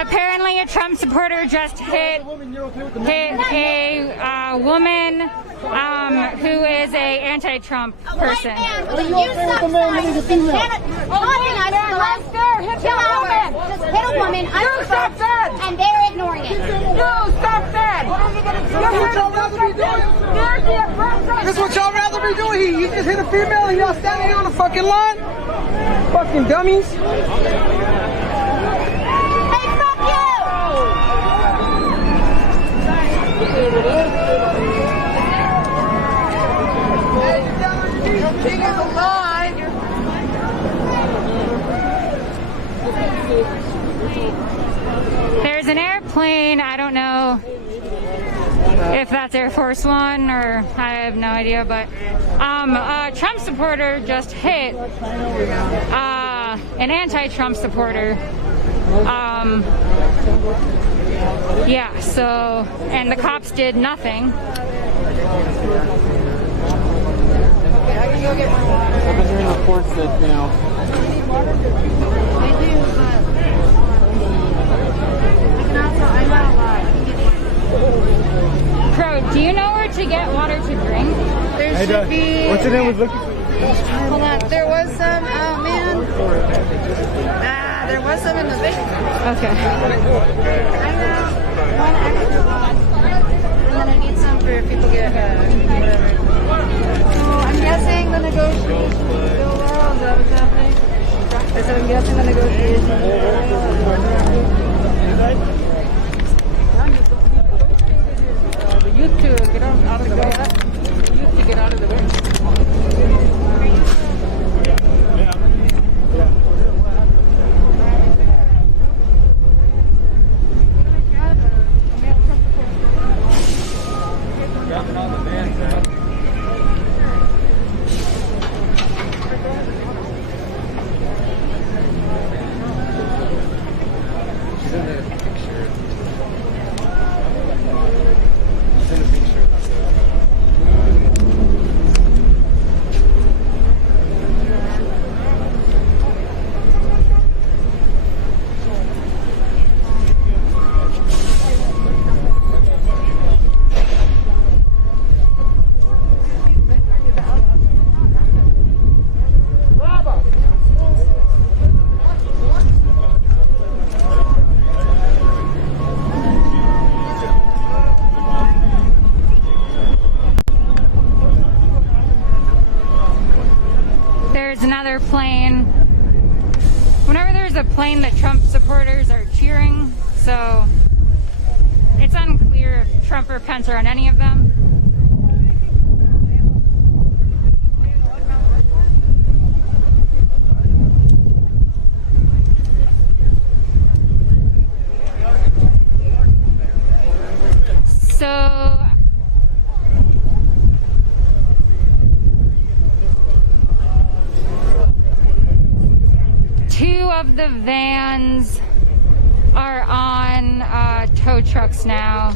Apparently, a Trump supporter just hit a woman who is a anti-Trump person. Hit a woman, and they're ignoring it. No, stop that! That's what y'all rather be doing. He just hit a female and y'all standing on the fucking line? Fucking dummies. Hey, fuck you! King is alive! There's an airplane, I don't know if that's Air Force One or I have no idea, but a Trump supporter just hit an anti-Trump supporter. Yeah, so, and the cops did nothing. I can go get my water. I've been hearing reports that, you know. I do, but I'm not alive. Crow, do you know where to get water to drink? There should be. What's the name was looking for? Hold on. There was some. Oh man. There was some in the basement. Okay. I have one extra box, and then I need some for if people get whatever. So I'm guessing the negotiations go well. Is that what's happening? I said I'm guessing the negotiations go well. The youth to get out of the way. The youth to get out of the way. Another plane. Whenever there's a plane, the Trump supporters are cheering, so it's unclear if Trump or Pence are on any of them. So two of the vans are on tow trucks now.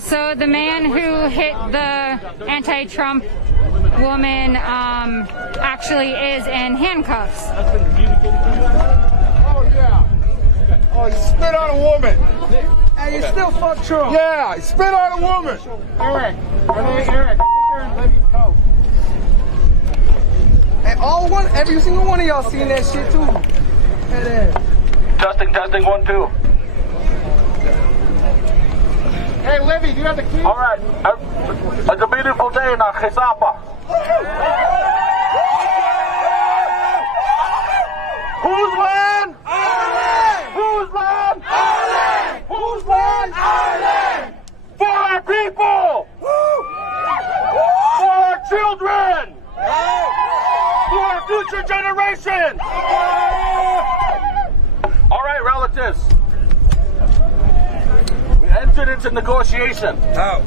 So the man who hit the anti-Trump woman actually is in handcuffs. Oh, yeah. Oh, you spit on a woman. And you still fuck Trump. Yeah, you spit on a woman. Eric, I think they're in Libby's coat. And every single one of y'all seen that shit too. Testing, 1, 2. Hey, Libby, do you have the key? All right. It's a beautiful day in Chisapa. future generations. All right, relatives. We entered into negotiation. How?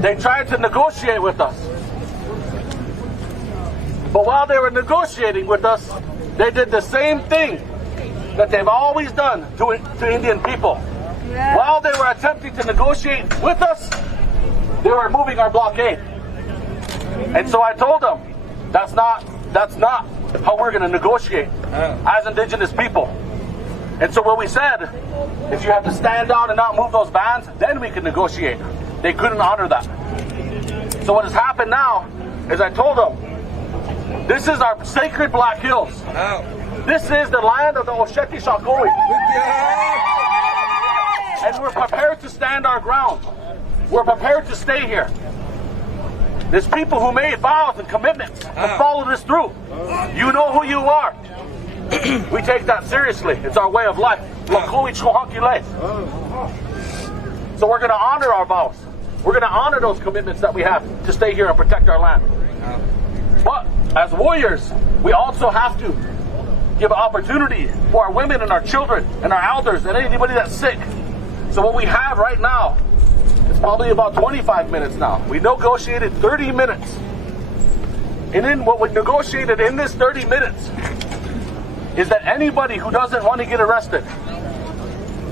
They tried to negotiate with us. But while they were negotiating with us, they did the same thing that they've always done to Indian people. Yeah. While they were attempting to negotiate with us, they were moving our blockade. And so I told them, that's not how we're going to negotiate as Indigenous people. And so what we said, if you have to stand down and not move those bans, then we can negotiate. They couldn't honor that. So what has happened now is I told them, this is our sacred Black Hills. This is the land of the Osheti Shakoi. And we're prepared to stand our ground. We're prepared to stay here. There's people who made vows and commitments to follow this through. You know who you are. We take that seriously. It's our way of life. So we're going to honor our vows. We're going to honor those commitments that we have to stay here and protect our land. But as warriors, we also have to give opportunity for our women and our children and our elders and anybody that's sick. So what we have right now is probably about 25 minutes now. We negotiated 30 minutes. And then what we negotiated in this 30 minutes is that anybody who doesn't want to get arrested,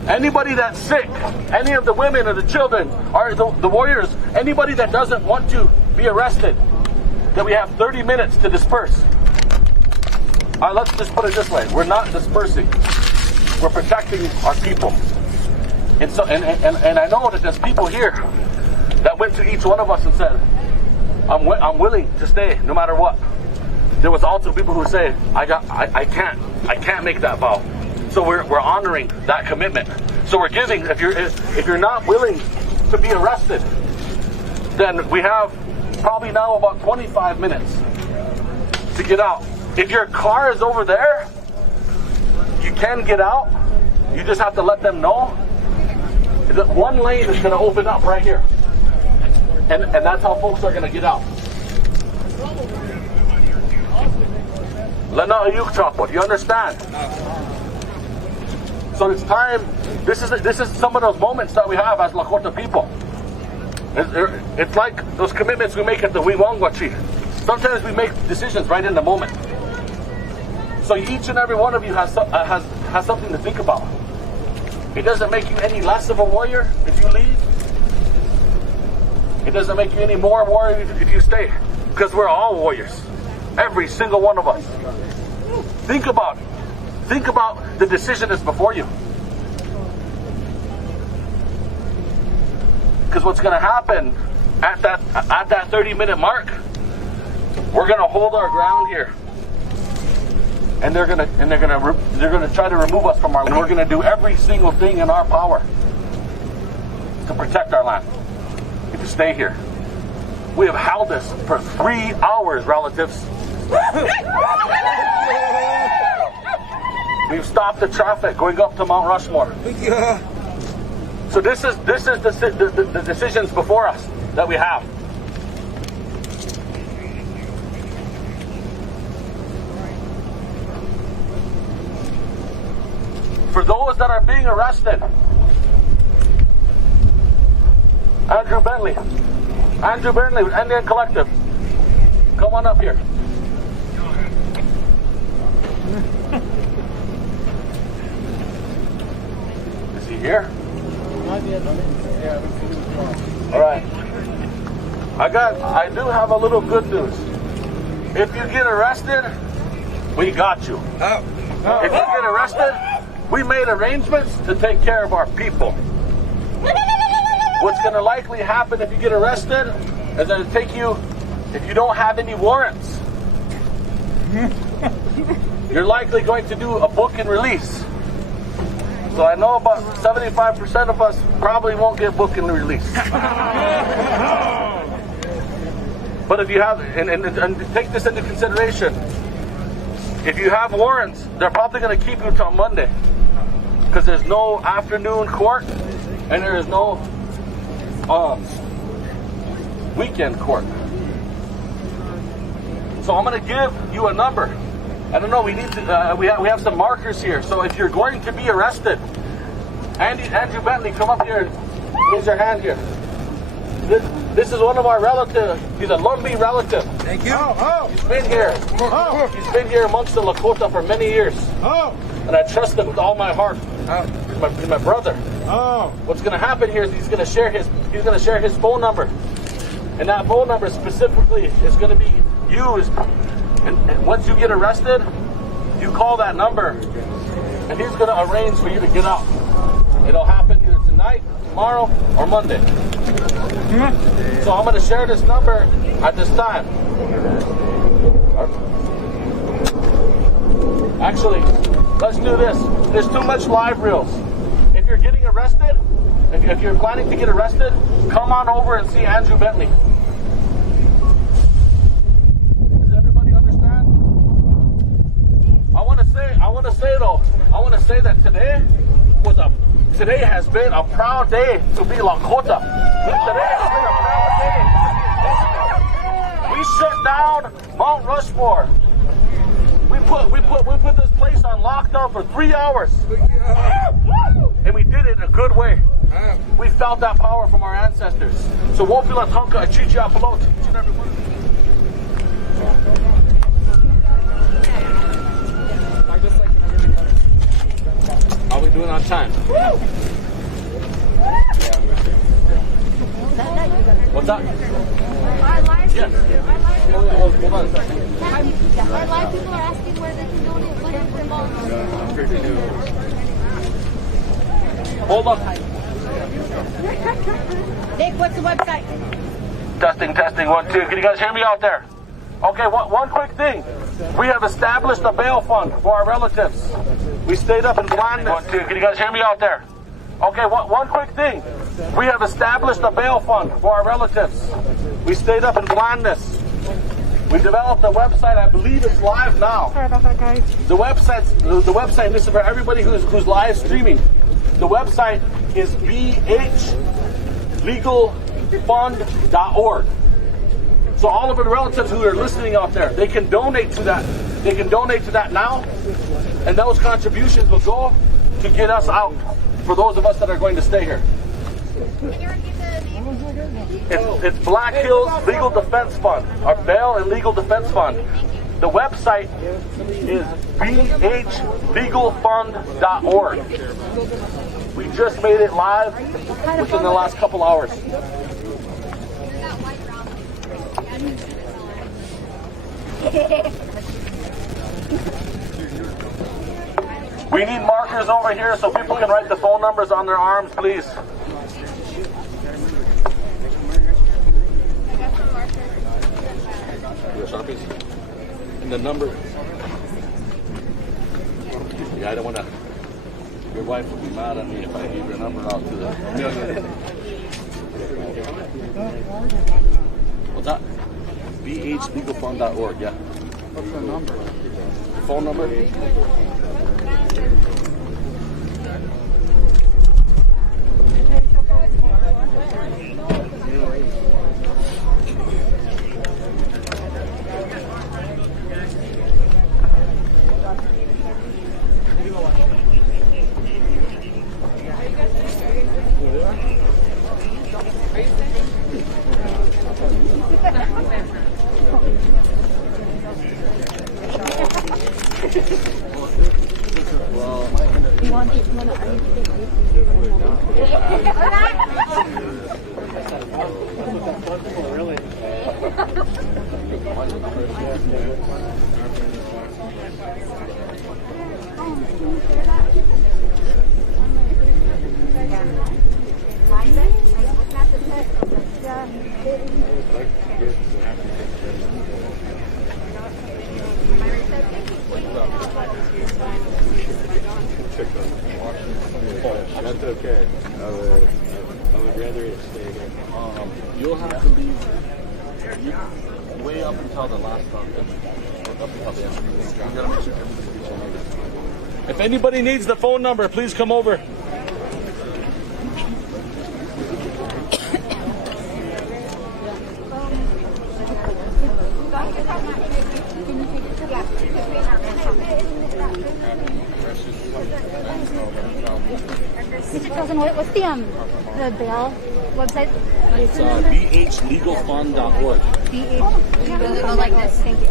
anybody that's sick, any of the women or the children or the warriors, anybody that doesn't want to be arrested, that we have 30 minutes to disperse. All right, let's just put it this way. We're not dispersing. We're protecting our people. And so, and I know that there's people here that went to each one of us and said, I'm willing to stay no matter what. There was also people who say, I can't make that vow. So we're honoring that commitment. So we're giving, if you're not willing to be arrested, then we have probably now about 25 minutes to get out. If your car is over there, you can get out. You just have to let them know that one lane is going to open up right here. And that's how folks are going to get out. You understand? So it's time. This is some of those moments that we have as Lakota people. It's like those commitments we make at the Wiwangwachi. Sometimes we make decisions right in the moment. So each and every one of you has something to think about. It doesn't make you any less of a warrior if you leave. It doesn't make you any more warrior if you stay. Because we're all warriors. Every single one of us. Think about the decision that's before you. Because what's going to happen at that 30-minute mark, we're going to hold our ground here. And they're gonna try to remove us from our land. We're gonna do every single thing in our power to protect our land. If you stay here, we have held this for 3 hours, relatives. We've stopped the traffic going up to Mount Rushmore. So this is the decisions before us that we have. For those that are being arrested, Andrew Bentley with Indian Collective, come on up here. Is he here? All right. I do have a little good news. If you get arrested, we got you. If you get arrested, we made arrangements to take care of our people. What's going to likely happen if you get arrested is that it'll take you, if you don't have any warrants, you're likely going to do a book and release. So I know about 75% of us probably won't get book and release. But if you have, and take this into consideration, if you have warrants, they're probably going to keep you till Monday. Because there's no afternoon court and there is no weekend court. So I'm going to give you a number. I don't know. We need to. We have some markers here. So if you're going to be arrested, Andrew Bentley, come up here and raise your hand here. This is one of our relatives. He's a Lumbee relative. Thank you. Oh, He's been here. oh, He's been here amongst the Lakota for many years, oh, and I trust him with all my heart. He's my brother. oh. What's going to happen here is he's going to share his phone number, and that phone number specifically is going to be used. And once you get arrested, you call that number, and he's going to arrange for you to get out. It'll happen either tonight, tomorrow, or Monday. So I'm going to share this number at this time. Actually, let's do this. There's too much live reels. If you're getting arrested, if you're planning to get arrested, come on over and see Andrew Bentley. Does everybody understand? I want to say that today has been a proud day to be Lakota. Today has been a proud day. We shut down Mount Rushmore. We put this place on lockdown for 3 hours. And we did it in a good way. We felt that power from our ancestors. So Wopila Tonka Achichi Apollo to each and every one. How are we doing on time? What's that? Yes. Hold on a second. Our live people are asking where they can donate money for moms. Hold up. Nick, what's the website? Testing, 1, 2. Can you guys hear me out there? Okay, one quick thing. We have established a bail fund for our relatives. We stayed up in blindness. 1, 2. Can you guys hear me out there? Okay, one quick thing. We have established a bail fund for our relatives. We stayed up in blindness. We developed a website. I believe it's live now. Sorry about that, guys. The website. This is for everybody who's live streaming. The website is bhlegalfund.org. So all of the relatives who are listening out there, they can donate to that. They can donate to that now, and those contributions will go to get us out for those of us that are going to stay here. Can you repeat the name? It's Black Hills Legal Defense Fund, our bail and legal defense fund. The website is bhlegalfund.org. We just made it live within the last couple hours. We need markers over here so people can write the phone numbers on their arms, please. Your Sharpies? And the number. Yeah, I don't want to. Your wife would be mad at me if I gave your number out to the million. What's that? bhlegalfund.org, yeah. What's the number? Phone number? That's okay. I would rather it stay here. You'll have to leave way up until the last stop. If anybody needs the phone number, please come over. what's the bail website? It's bhlegalfund.org. Go like this. Thank you.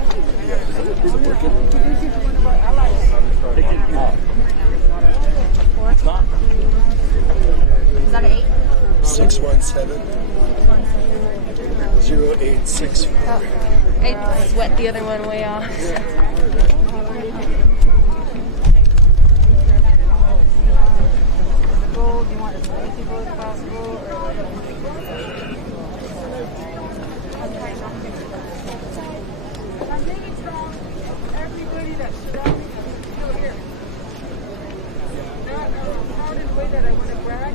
Is it working? It's not. Is that an 8? 617-0864. I sweat the other one way off. Gold, you want as many people as possible? Everybody that surrounds me is still here. Not in a way that I want to brag,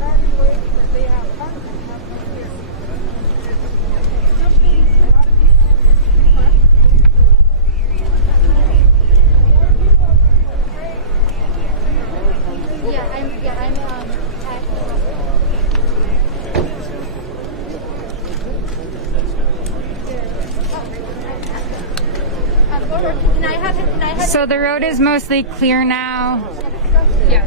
not in a way that they have fun. So the road is mostly clear now. Yeah.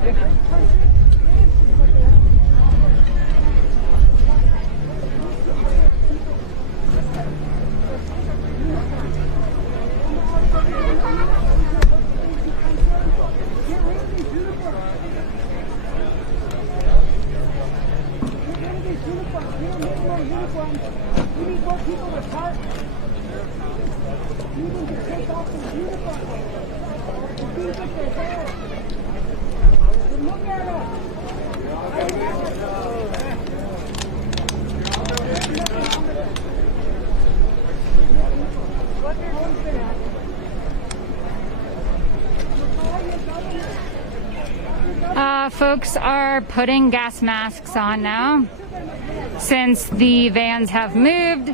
Folks are putting gas masks on now since the vans have moved.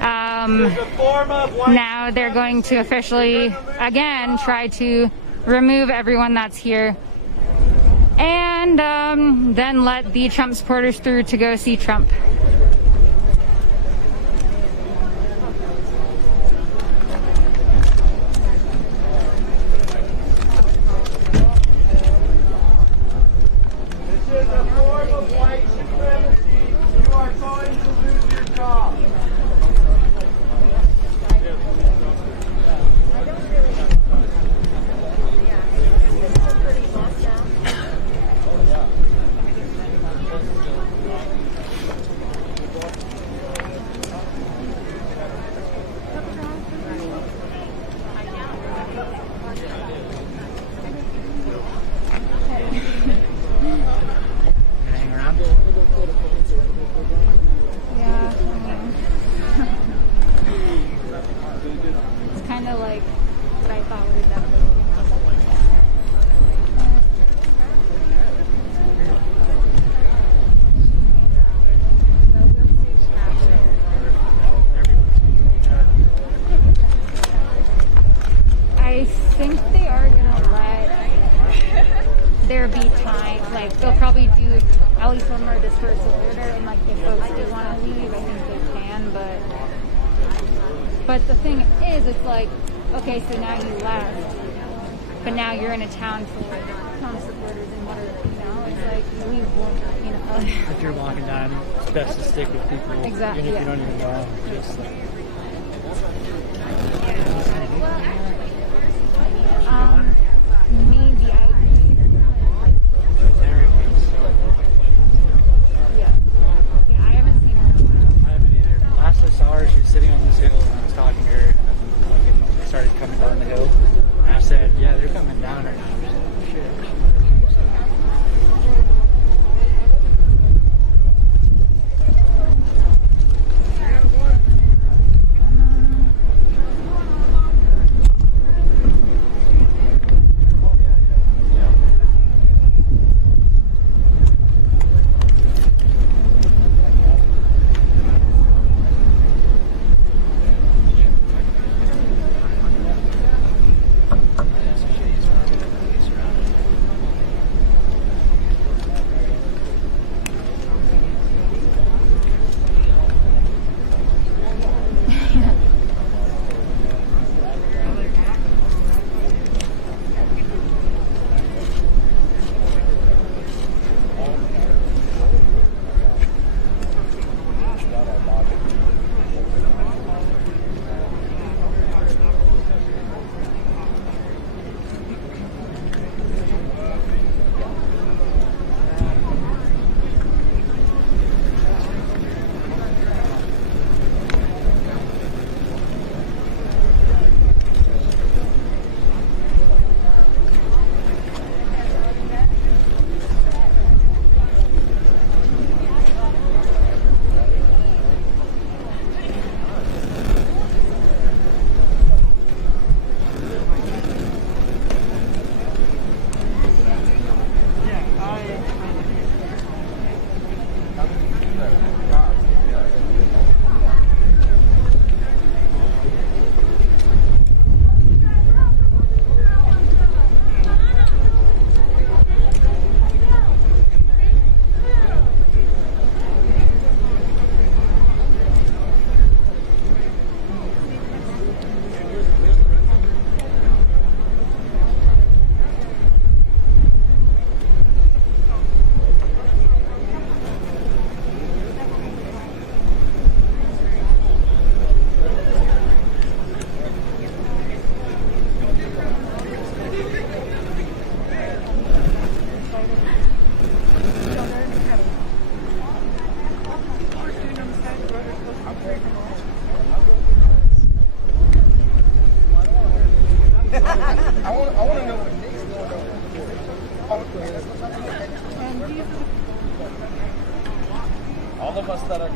Now they're going to officially again try to remove everyone that's here and then let the Trump supporters through to go see Trump. They'll probably do at least one more dispersal order, and like if folks do want to leave, I think they can. But the thing is, it's like, okay, so now you left, but now you're in a town full of Trump supporters, and what are, it's like we won't, If you're walking down, it's best to stick with people. Exactly. Even if you don't even know. Just like. Maybe I. Yeah, I haven't seen her in a while. I haven't either. Last I saw her, she was sitting on this hill, and I was talking to her, and then they started coming down the hill. And I said, "Yeah, they're coming down right now." She's like, "Shit." Hey,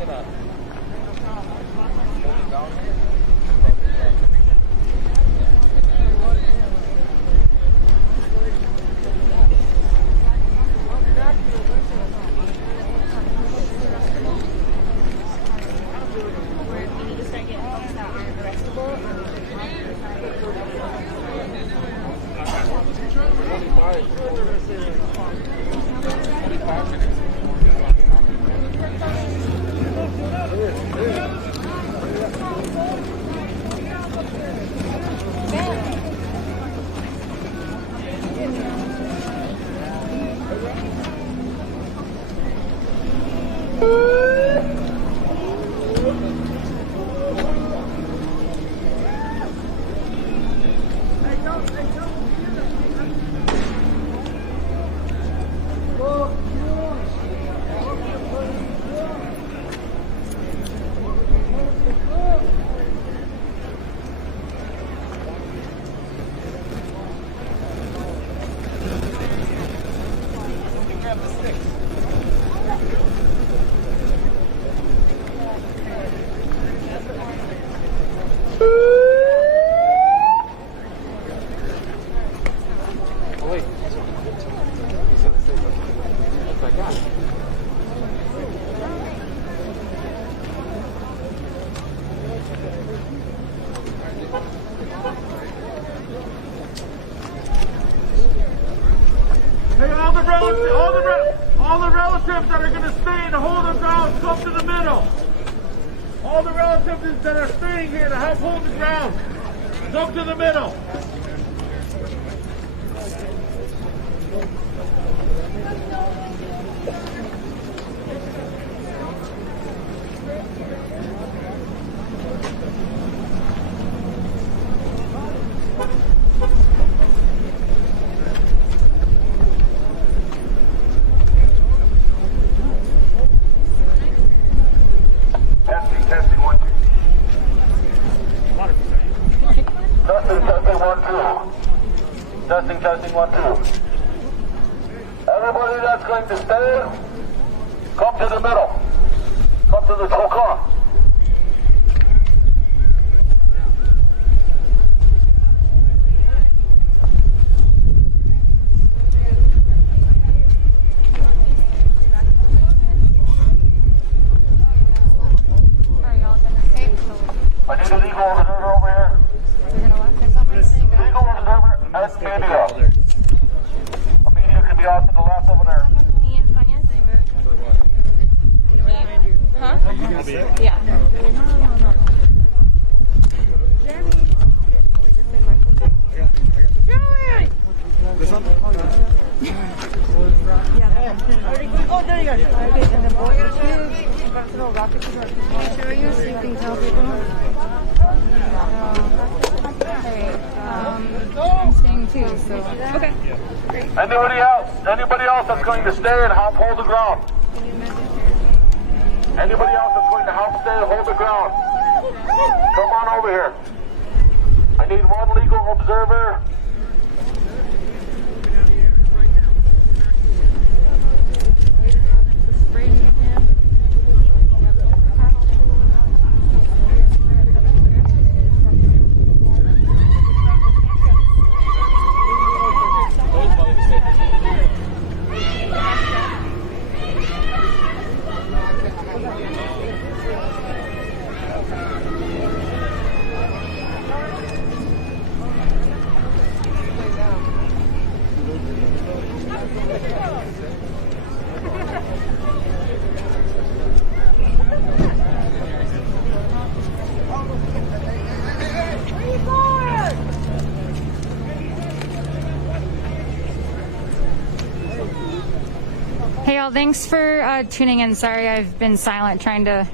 all the relatives that are going to stay and hold the ground, come to the middle. All the relatives that are staying here to help hold the ground, come to the middle. Testing 1, 2. Testing 1, 2. Everybody that's going to stay, come to the middle. Come to the car. I need a legal observer over here. Legal observer and media. A media can be off to the left over there. Huh? Yeah. This one? Oh, there you go. Okay, and the boy back to the rocket. Can I show you so you can tell people? I'm staying too, so. Okay. Anybody else that's going to stay and help hold the ground? Anybody else that's going to help stay and hold the ground? Come on over here. I need one legal observer. Hey y'all, thanks for tuning in. Sorry I've been silent, trying to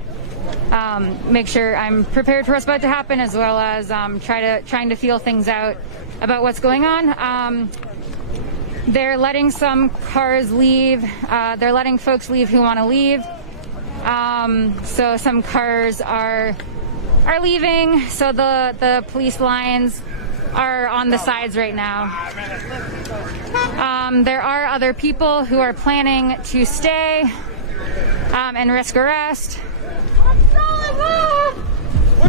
make sure I'm prepared for what's about to happen, as well as trying to feel things out about what's going on. They're letting some cars leave. They're letting folks leave who want to leave. So some cars are leaving. So the police lines are on the sides right now. There are other people who are planning to stay and risk arrest.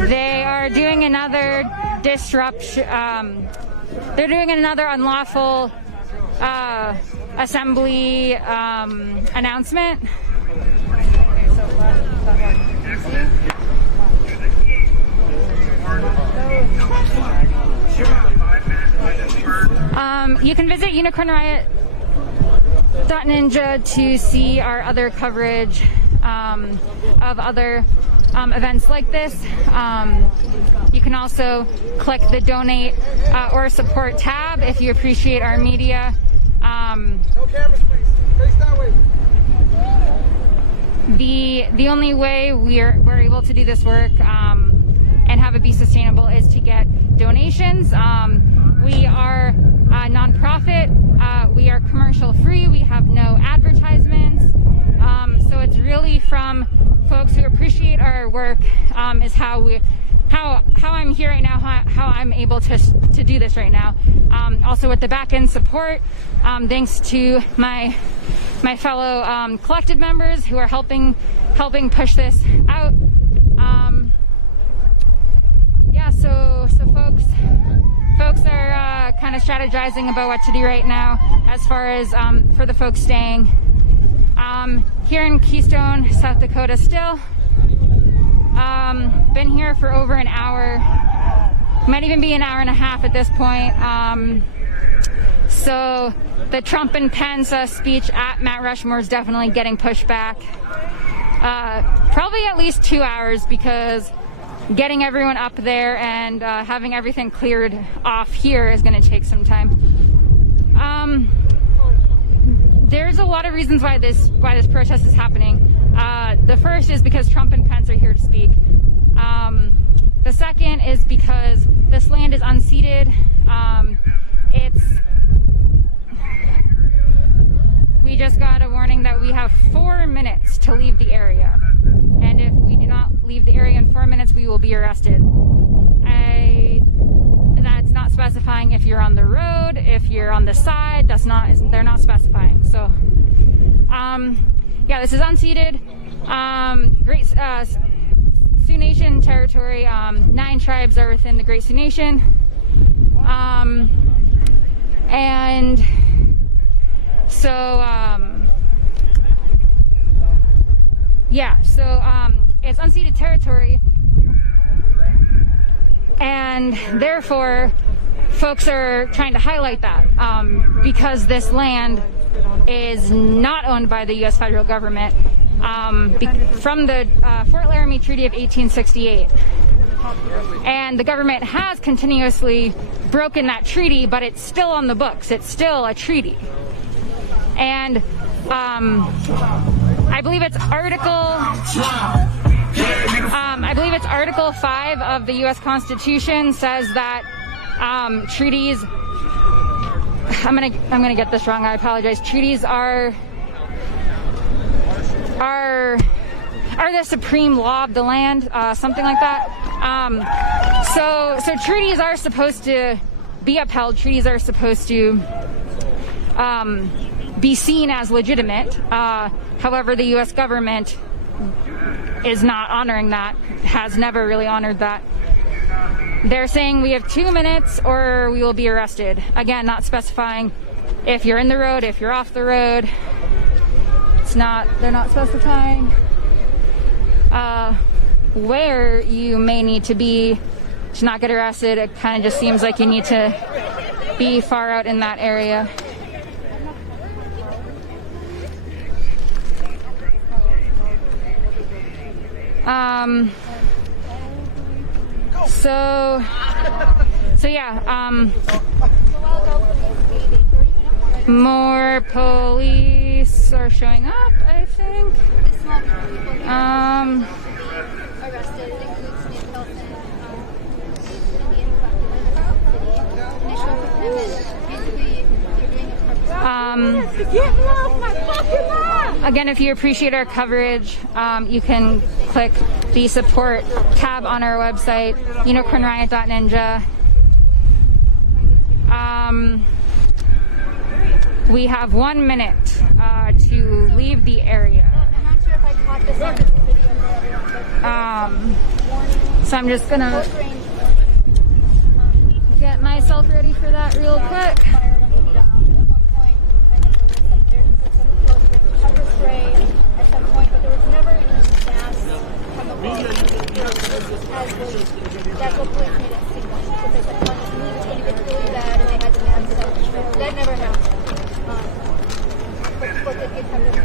They are doing another disruption. They're doing another unlawful assembly announcement. You can visit unicornriot.ninja to see our other coverage of other events like this. You can also click the donate or support tab if you appreciate our media. No cameras, please. Face that way. The only way we're able to do this work and have it be sustainable is to get donations. We are a nonprofit. We are commercial free. We have no advertisements. So it's really from folks who appreciate our work is how I'm here right now, how I'm able to do this right now. Also with the back end support, thanks to my fellow collective members who are helping push this out. Yeah, so folks are kind of strategizing about what to do right now as far as for the folks staying here in Keystone, South Dakota still. Been here for over an hour, might even be an hour and a half at this point. So the Trump and Pence speech at Mount Rushmore is definitely getting pushed back. Probably at least 2 hours, because getting everyone up there and having everything cleared off here is going to take some time. There's a lot of reasons why this protest is happening. The first is because Trump and Pence are here to speak. The second is because this land is unceded. We just got a warning that we have 4 minutes to leave the area. And if we do not leave the area in 4 minutes, we will be arrested. That's not specifying if you're on the road, if you're on the side. They're not specifying. So, yeah, this is unceded. Great Sioux Nation territory. 9 tribes are within the Great Sioux Nation. And so, yeah, so it's unceded territory, and therefore folks are trying to highlight that because this land is not owned by the U.S. federal government from the Fort Laramie Treaty of 1868. And the government has continuously broken that treaty, but it's still on the books. It's still a treaty. And I believe it's Article 5 of the U.S. Constitution says that treaties. I'm gonna get this wrong. I apologize. Treaties are the supreme law of the land, something like that. So treaties are supposed to be upheld. Treaties are supposed to be seen as legitimate. However, the U.S. government is not honoring that, has never really honored that. They're saying we have 2 minutes or we will be arrested. Again, not specifying if you're in the road, if you're off the road. They're not specifying where you may need to be to not get arrested. It kind of just seems like you need to be far out in that area. So yeah, more police are showing up, I think. Arrested includes again, if you appreciate our coverage, you can click the support tab on our website, unicornriot.ninja. We have 1 minute to leave the area. I'm not sure if I caught this on the video. So I'm just gonna get myself ready for that real quick. That's what police made it seem like. Because they said when this movie was going to get really bad and they had to announce it. That never happened. But they did have this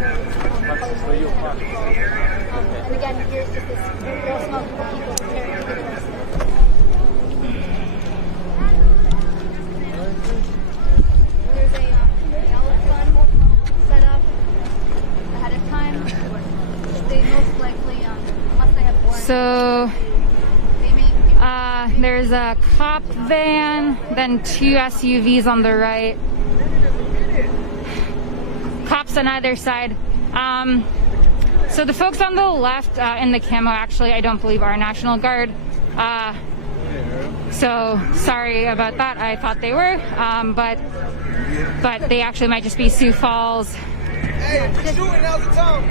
and again, here's just this real small group of people preparing to get arrested. There's a ballot fund set up ahead of time. They most likely, unless they have warrants. So there's a cop van, then 2 SUVs on the right. Cops on either side. So the folks on the left in the camo, actually, I don't believe are National Guard. So sorry about that. I thought they were, but they actually might just be Sioux Falls. Hey, you're shooting out the town.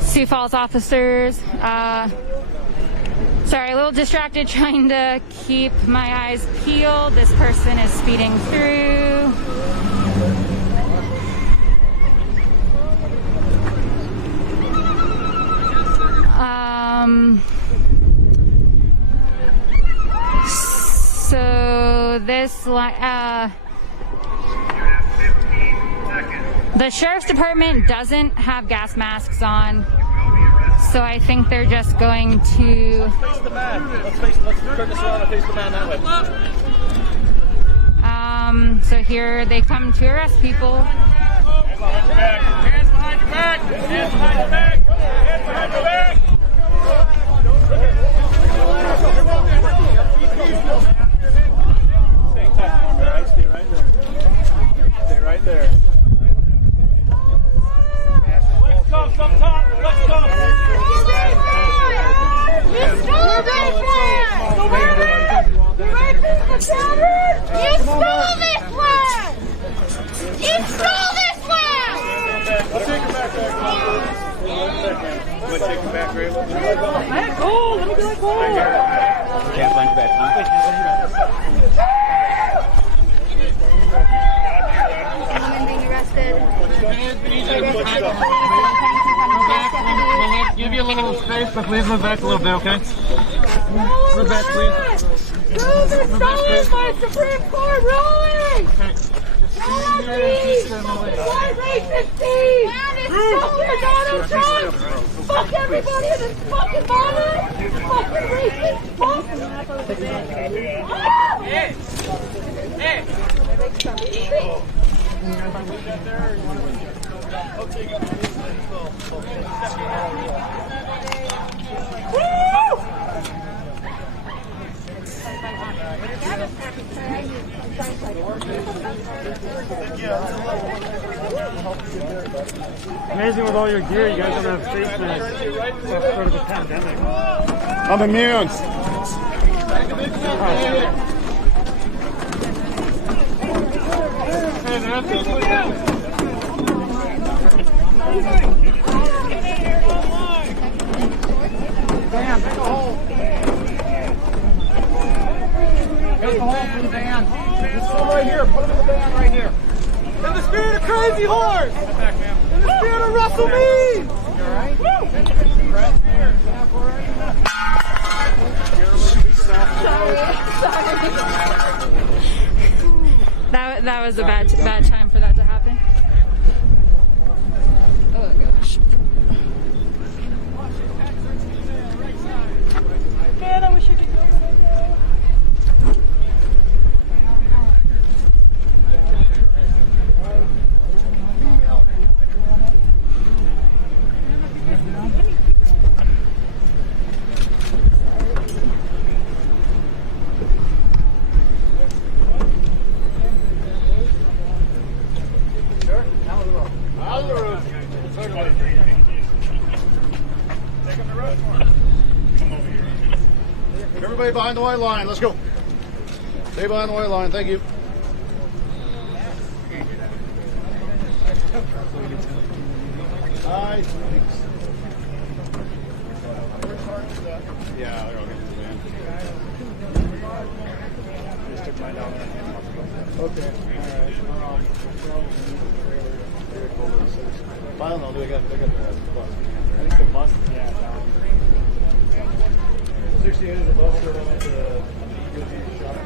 Sioux Falls officers. Sorry, a little distracted trying to keep my eyes peeled. This person is speeding through. So this the sheriff's department doesn't have gas masks on, so I think they're just going to Face the man. Let's turn this around and face the man that way. so here they come to arrest people. Hands behind your back. Hands behind your back. Hands behind your back. Hands behind your back. Stay tight. Stay right there. Stay right there. Let's go, sometime. Let's go. You stole this land! You stole this land! You stole this land! Let's take him back there. Let's take him back, Ray. Let me get that goal. Can't find you back, huh? Woman being arrested. Give you a little space, but please move back a little bit, okay? Move back, please. Those are stolen by Supreme Court ruling! Why racist team? Fuck Donald Trump! Fuck everybody in this fucking body! Fucking racist fuck! Hey! Hey! Amazing with all your gear, you guys don't have face masks. Sort of a pandemic. I'm immune. Here's the hole for the van. This one right here. Put him in the van right here. In the spirit of Crazy Horse! In the spirit of Russell Mead! That was a bad time for that to happen. Oh gosh. Man, I wish I could go. Everybody behind the white line, let's go. Stay behind the white line, thank you. Hi. Yeah, I'll get the van. Just took mine down there. Okay. Alright. I don't know, they got the bus. I think the bus, yeah, down. 68 is the bus that went to the shop.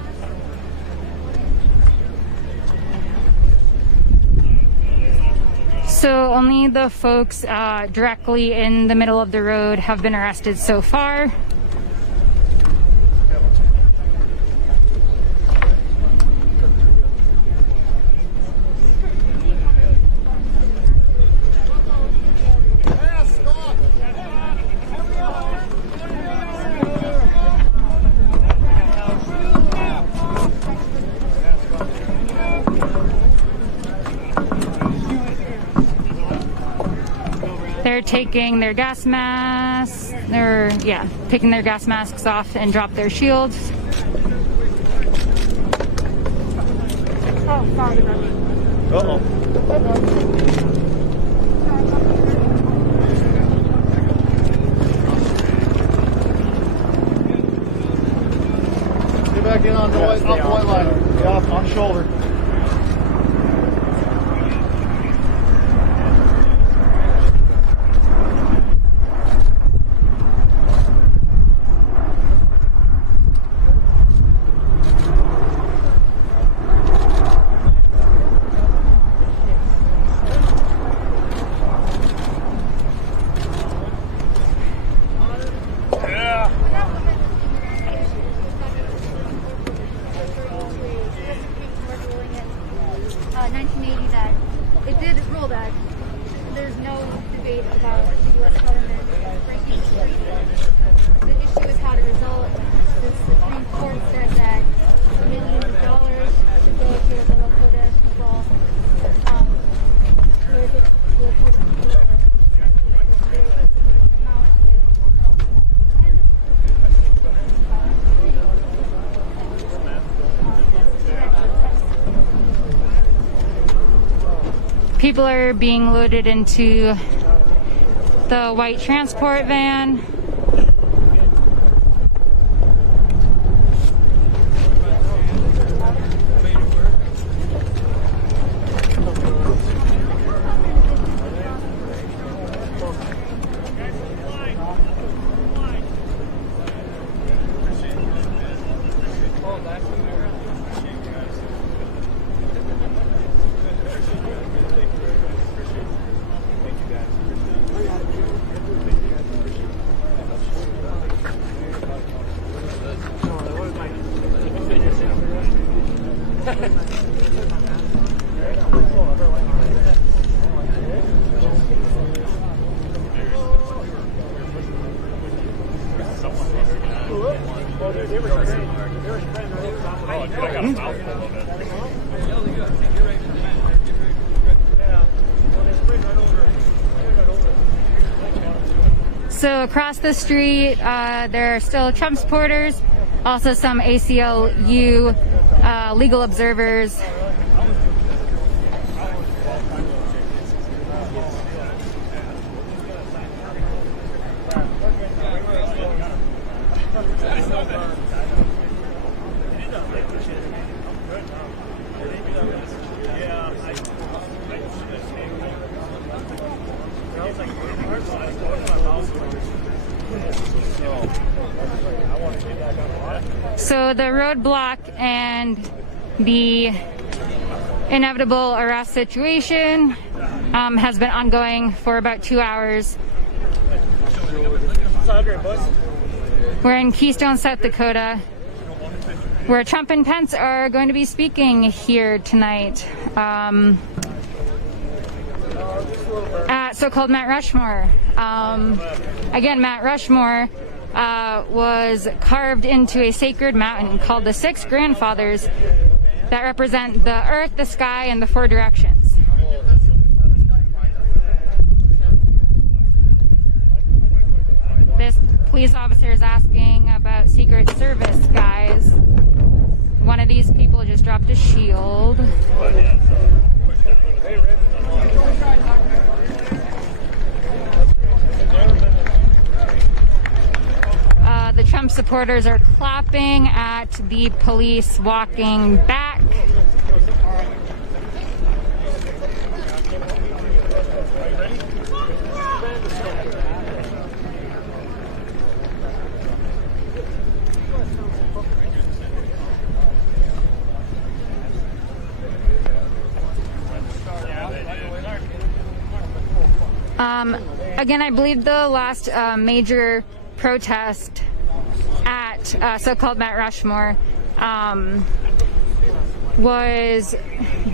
So only the folks directly in the middle of the road have been arrested so far. They're taking their gas masks, taking their gas masks off and drop their shields. Oh, sorry. Uh-oh. Get back in on the white line. Yeah, on shoulder. People are being loaded into the white transport van. So across the street, there are still Trump supporters, also some ACLU legal observers. So the roadblock and the inevitable arrest situation has been ongoing for about 2 hours. We're in Keystone, South Dakota, where Trump and Pence are going to be speaking here tonight at so-called Mount Rushmore. Again, Mount Rushmore was carved into a sacred mountain called the Six Grandfathers that represent the earth, the sky, and the four directions. This police officer is asking about Secret Service guys. One of these people just dropped a shield. supporters are clapping at the police walking back. Again, I believe the last major protest at so-called Mount Rushmore was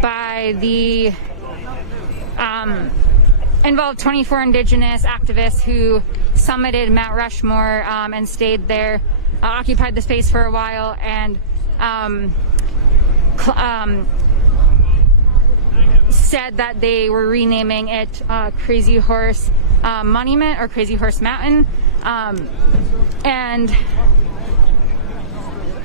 by the involved 24 indigenous activists who summited Mount Rushmore and stayed there, occupied the space for a while, and said that they were renaming it Crazy Horse Monument or Crazy Horse Mountain, and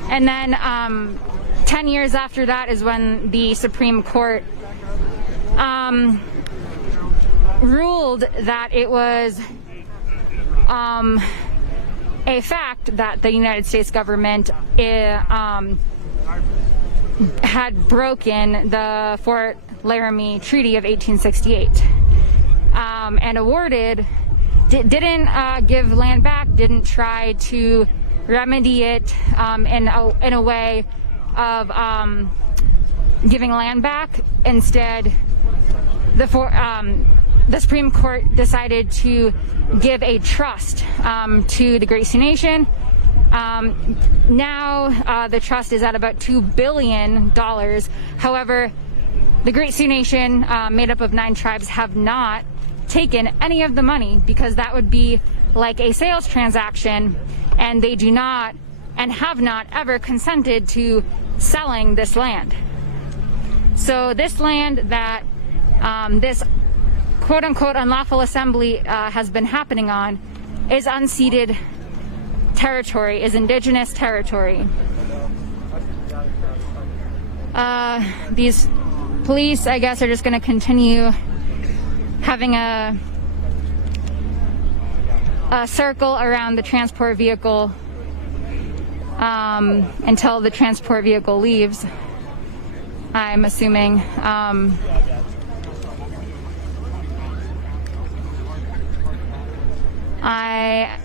then 10 years after that is when the Supreme Court ruled that it was a fact that the United States government had broken the Fort Laramie Treaty of 1868 and awarded, didn't give land back, didn't try to remedy it in a way of giving land back. Instead, the Supreme Court decided to give a trust to the Great Sioux Nation. Now the trust is at about $2 billion. However, the Great Sioux Nation, made up of 9 tribes, have not taken any of the money because that would be like a sales transaction, and they do not and have not ever consented to selling this land. So this land that this quote-unquote unlawful assembly has been happening on is unceded territory, is indigenous territory. These police, I guess, are just going to continue having a circle around the transport vehicle until the transport vehicle leaves, I'm assuming. I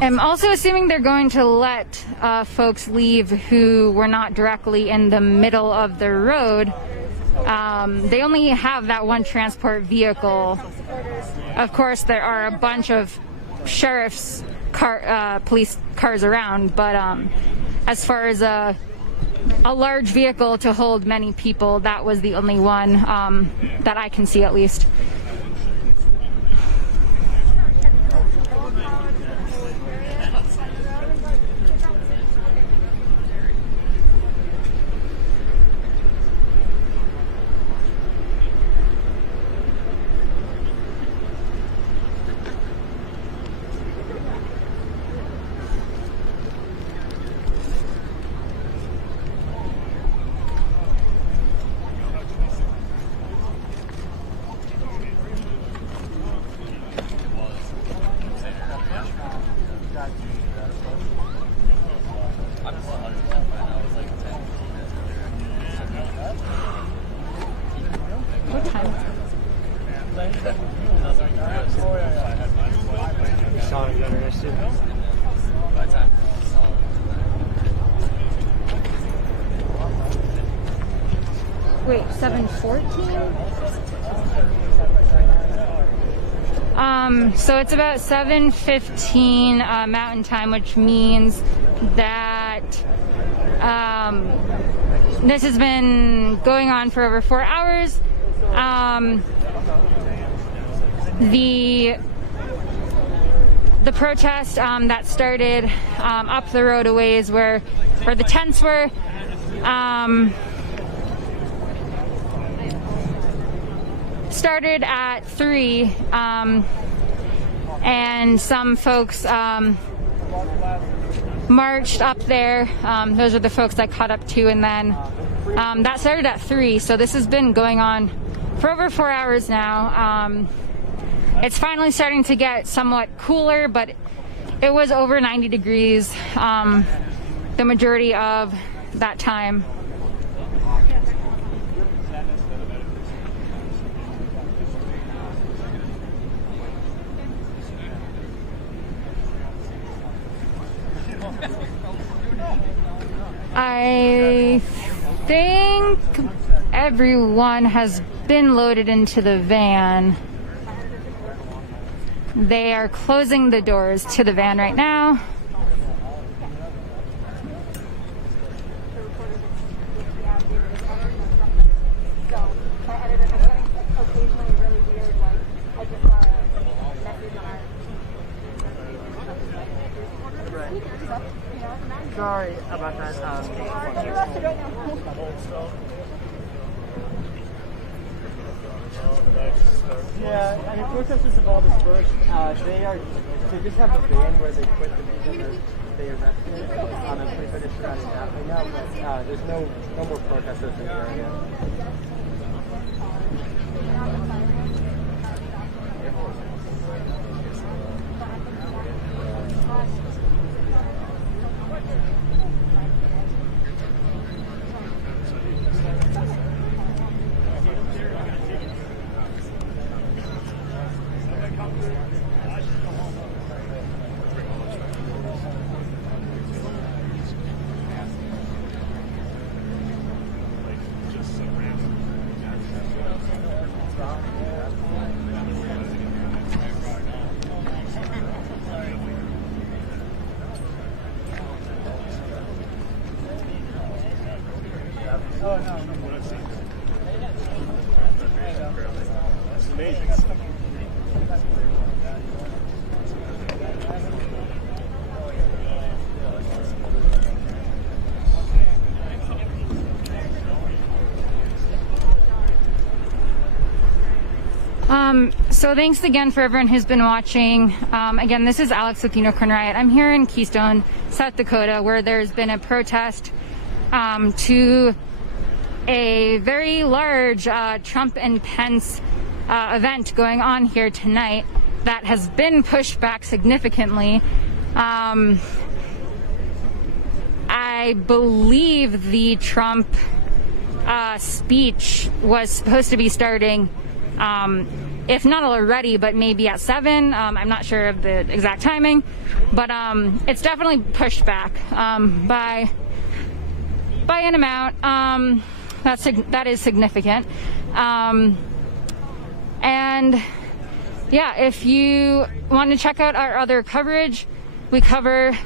am also assuming they're going to let folks leave who were not directly in the middle of the road. They only have that one transport vehicle. Of course, there are a bunch of sheriff's police cars around, but as far as a large vehicle to hold many people, that was the only one that I can see, at least. What time is it? Saw him got arrested. Wait, 7:14? So it's about 7:15 Mountain Time, which means that this has been going on for over 4 hours. The protest that started up the road a ways where the tents were, started at 3, and some folks marched up there. Those are the folks I caught up to, and then that started at 3, so this has been going on for over 4 hours now. It's finally starting to get somewhat cooler, but it was over 90 degrees the majority of that time. I think everyone has been loaded into the van. They are closing the doors to the van right now. Sorry about that. Yeah, I mean, protesters have all dispersed. They just have a van where they put the people that they arrested. And police are just surrounding that right now, but there's no more protesters in the area. Oh, no. That's amazing. So thanks again for everyone who's been watching. Again, this is Alex with Unicorn Riot. I'm here in Keystone, South Dakota, where there's been a protest to a very large Trump and Pence event going on here tonight that has been pushed back significantly. I believe the Trump speech was supposed to be starting, if not already, but maybe at 7. I'm not sure of the exact timing, but it's definitely pushed back by an amount that is significant. And yeah, if you want to check out our other coverage, we cover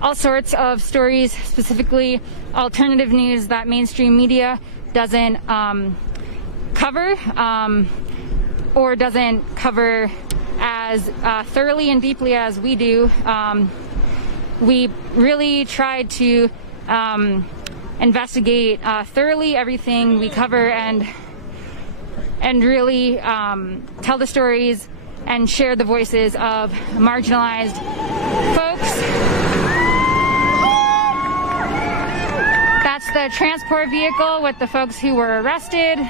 all sorts of stories, specifically alternative news that mainstream media doesn't cover or doesn't cover as thoroughly and deeply as we do. We really try to investigate thoroughly everything we cover and really tell the stories and share the voices of marginalized folks. That's the transport vehicle with the folks who were arrested.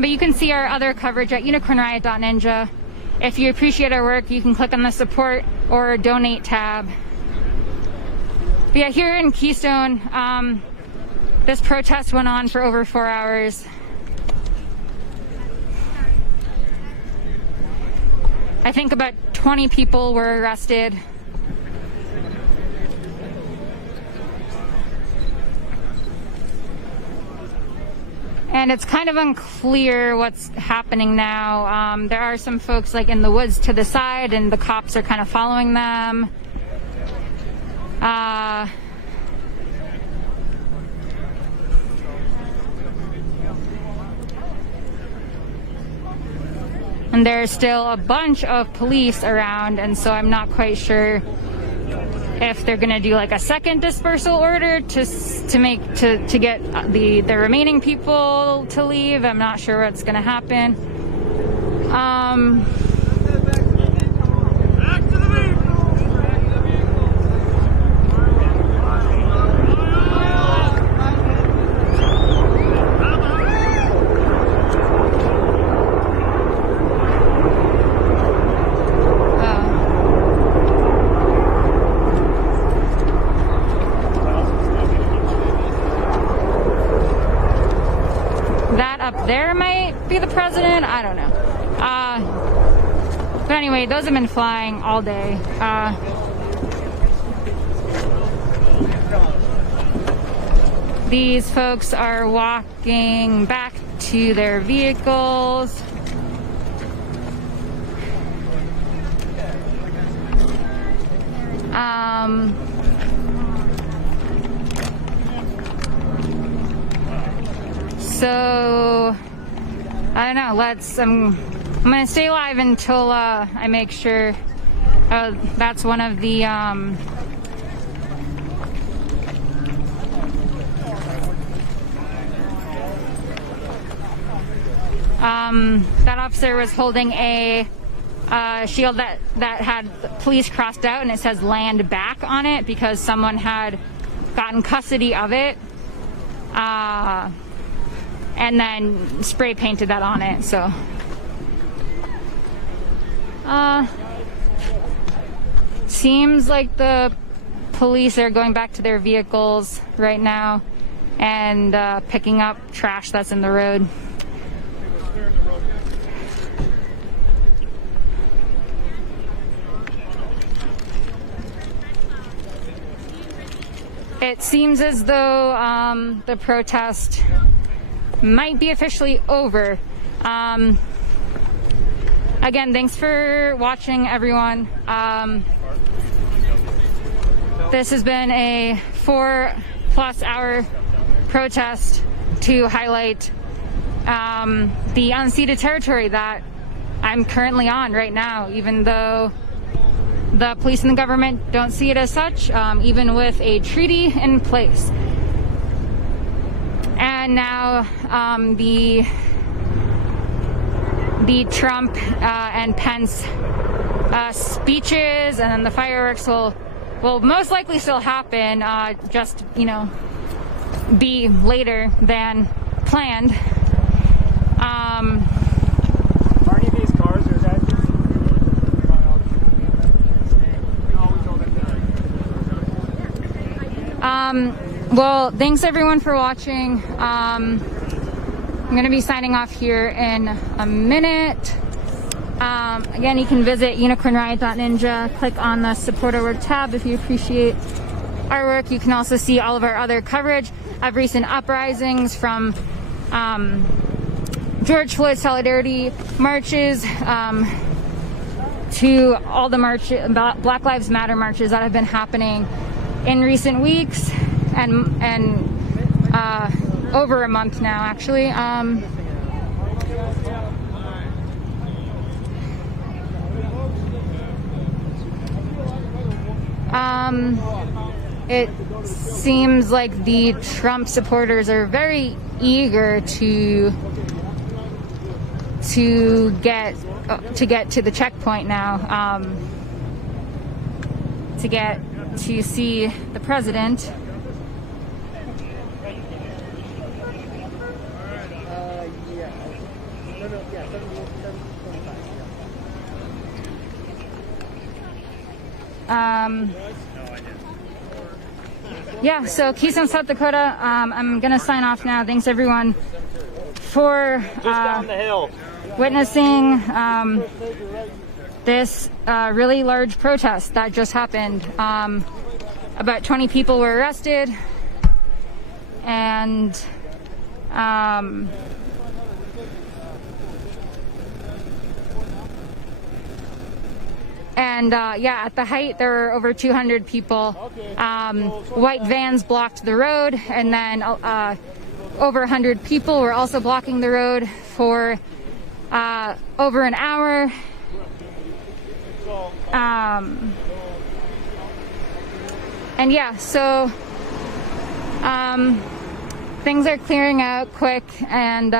But you can see our other coverage at unicornriot.ninja. If you appreciate our work, you can click on the support or donate tab. But yeah, here in Keystone, this protest went on for over 4 hours. I think about 20 people were arrested. And it's kind of unclear what's happening now. There are some folks like in the woods to the side, and the cops are kind of following them. And there's still a bunch of police around, and so I'm not quite sure if they're gonna do like a second dispersal order to get the remaining people to leave. I'm not sure what's gonna happen. There might be the president. I don't know. But anyway, those have been flying all day. These folks are walking back to their vehicles. So I don't know. I'm gonna stay live until I make sure. That's one of the that officer was holding a shield that had police crossed out, and it says "land back" on it because someone had gotten custody of it. And then spray painted that on it, so. Seems like the police are going back to their vehicles right now and picking up trash that's in the road. It seems as though the protest might be officially over. Again, thanks for watching, everyone. This has been a 4+ hour protest to highlight the unceded territory that I'm currently on right now, even though the police and the government don't see it as such, even with a treaty in place. And now the Trump and Pence speeches, and then the fireworks will most likely still happen, just, you know, be later than planned. Are any of these cars or guys? Well, thanks everyone for watching. I'm going to be signing off here in a minute. Again, you can visit unicornriot.ninja, click on the support our work tab if you appreciate our work. You can also see all of our other coverage of recent uprisings, from George Floyd solidarity marches to all the Black Lives Matter marches that have been happening in recent weeks and over a month now, actually. It seems like the Trump supporters are very eager to get to the checkpoint now, to get to see the president. Yeah, so Keystone, South Dakota, I'm gonna sign off now. Thanks everyone for witnessing this really large protest that just happened. About 20 people were arrested, and yeah, at the height there were over 200 people. White vans blocked the road, and then over 100 people were also blocking the road for over an hour. And yeah, so things are clearing out quick, and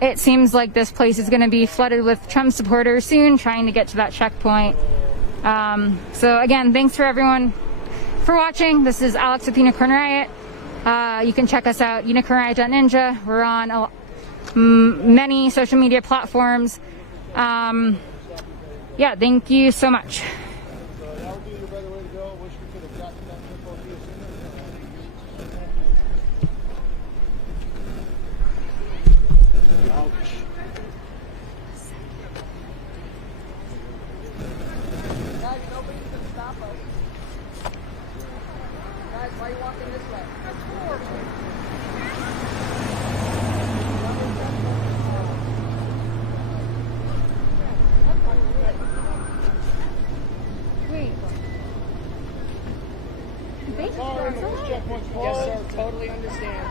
it seems like this place is going to be flooded with Trump supporters soon, trying to get to that checkpoint. So again, thanks for everyone for watching. This is Alex with Unicorn Riot. You can check us out, unicornriot.ninja. We're on many social media platforms. Yeah, thank you so much. Why are you walking this way? Wait. Yes, sir. Totally understand.